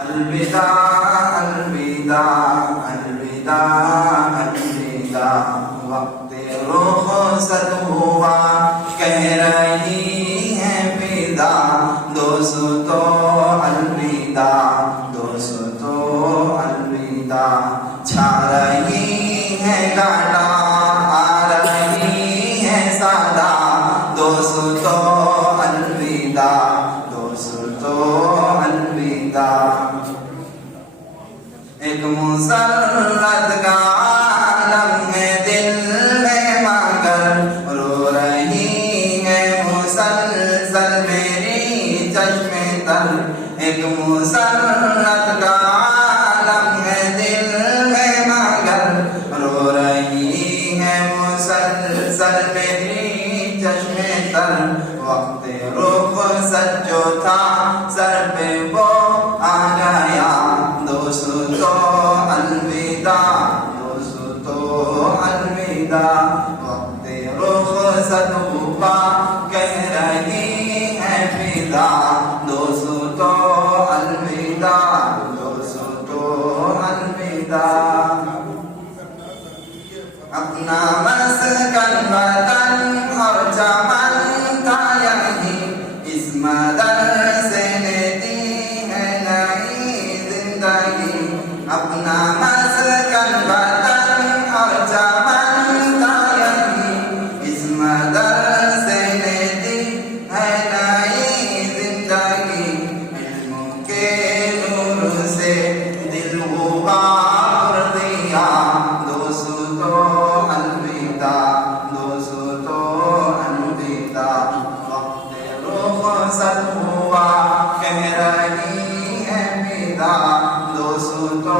الوداع الوداع الوداع الوداع وقت رخصت ہوا کہہ رہی ہے ودا دوستو الوداع دوستو الوداع چھا رہی ہے گاٹا آ رہی ہے سادہ دوستو الوداع دوستو الوداع ایک مسرت کا عالم ہے دل میں مگر رو رہی ہے مسلسل میری چشم تر ایک مسرت کا عالم ہے دل میں مگر رو رہی ہے مسلسل میری چشم تر وقت رخصت جو تھا سر پہ وہ آ گیا دوستو الوداع دوستو الوداع وقت رخصت ہوا کہہ رہی ہے فدا دوستو الوداع دوستو الوداع اپنا مسکن وطن اور چمن تھا یہی اس مدرسے نے دی ہے نئی زندگی اپنا مسکن وطن اور چمن تھا یہی اس مدرسے نے دی ہے نئی زندگی علم کے نور سے دل غبار دیا دوستو الوداع دوستو الوداع وقت رخصت ہوا کہہ رہی ہے ودا دوستو